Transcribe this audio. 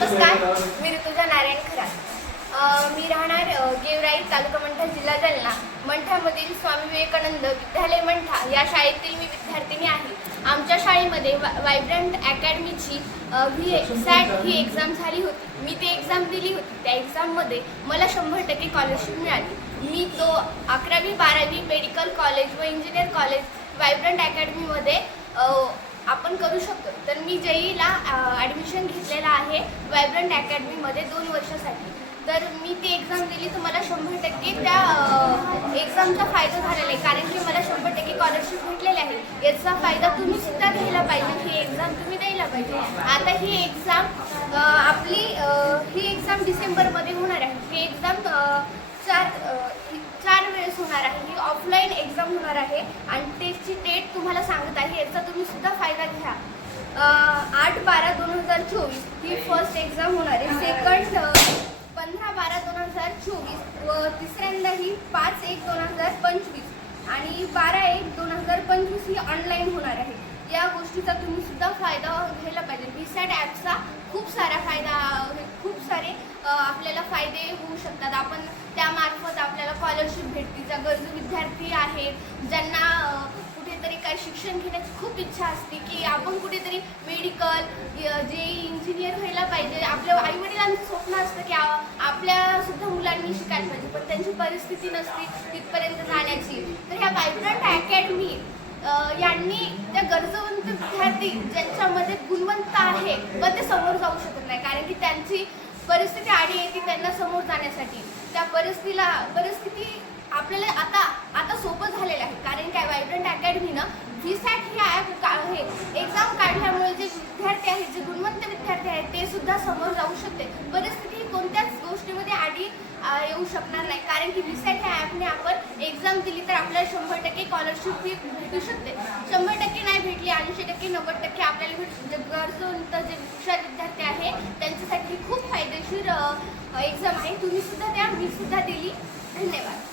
नमस्कार, मी ऋतुजा नारायण खरात. मी राहणार गेवराई, तालुका मंठा, जिल्हा जालना. मंठ्यामधील स्वामी विवेकानंद विद्यालय मंठा या शाळेतील मी विद्यार्थिनी आहे. आमच्या शाळेमध्ये वायब्रंट अकॅडमीची सॅट ही एक्झाम झाली होती. मी ती एक्झाम दिली होती. त्या एक्झाममध्ये मला 100% स्कॉलरशिप मिळाली. मी 11वी 12वी मेडिकल कॉलेज व इंजिनियर कॉलेज वायब्रंट अकॅडमीमध्ये आपण करू शकतो. तर मी JEEला ॲडमिशन घेतलेलं आहे वायब्रंट अकॅडमीमध्ये 2 वर्षासाठी. तर मी ती एक्झाम दिली तर मला 100% त्या एक्झामचा फायदा झालेला आहे, कारण की मला 100% स्कॉलरशिप भेटलेली आहे. याचा फायदा तुम्ही सुद्धा घ्यायला पाहिजे. ही एक्झाम तुम्ही द्यायला पाहिजे. आता ही एक्झाम डिसेंबरमध्ये होणार आहे. ही एक्झाम चार वेळेस होणार आहे. ही ऑफलाईन एक्झाम होणार आहे आणि त्याची डेट तुम्हाला सांगत आहे. याचा तुम्ही सुद्धा फायदा घ्या. 8/12/2024 ही फर्स्ट एक्झाम होणार आहे. सेकंड 15/12/2024 व तिसऱ्यांदा ही 5/1/2025 आणि 12/1/2025 ही ऑनलाईन होणार आहे. या गोष्टीचा तुम्ही सुद्धा फायदा घ्यायला पाहिजे. VSAT ॲपचा खूप सारे आपल्याला फायदे होऊ शकतात. आपण त्यामार्फत आपल्याला स्कॉलरशिप भेटते. ज्या गरजू विद्यार्थी आहेत, ज्यांना कुठेतरी काही शिक्षण घेण्याची खूप इच्छा असते की आपण कुठेतरी मेडिकल इंजिनियर व्हायला पाहिजे. आपल्या आईवडिलांचं स्वप्न असतं की आपल्या सुद्धा मुलांनी शिकायला पाहिजे, पण त्यांची परिस्थिती नसते तिथपर्यंत जाण्याची. तर ह्या वायब्रंट अकॅडमी यांनी त्या गरजवंत विद्यार्थी ज्यांच्यामध्ये गुणवंत आहे पण ते समोर जाऊ शकत नाही, कारण की त्यांची परिस्थिती आडी येते त्यांना समोर जाण्यासाठी. त्या परिस्थिती आपल्याला आता सोपं झालेलं आहे, कारण काय वायब्रंट अकॅडमीनं VSAT ही ॲप आहे एक्झाम काढल्यामुळे जे विद्यार्थी आहेत, जे गुणवंत विद्यार्थी आहेत, ते सुद्धा समोर जाऊ शकते. परिस्थिती कोणत्याच गोष्टीमध्ये आडी येऊ शकणार नाही, कारण की VSAT ह्या ॲपने आपण एक्झाम दिली तर आपल्याला 100% स्कॉलरशिप ही भेटू शकते. 100% नाही भेटली 80%, 90% आपल्याला भेटू. जे गरजवंत जे हुशार विद्यार्थी आहे त्यांच्यासाठी खूप फायदेशीर एक्झाम आहे. तुम्ही सुद्धा द्या, मी सुद्धा दिली. धन्यवाद.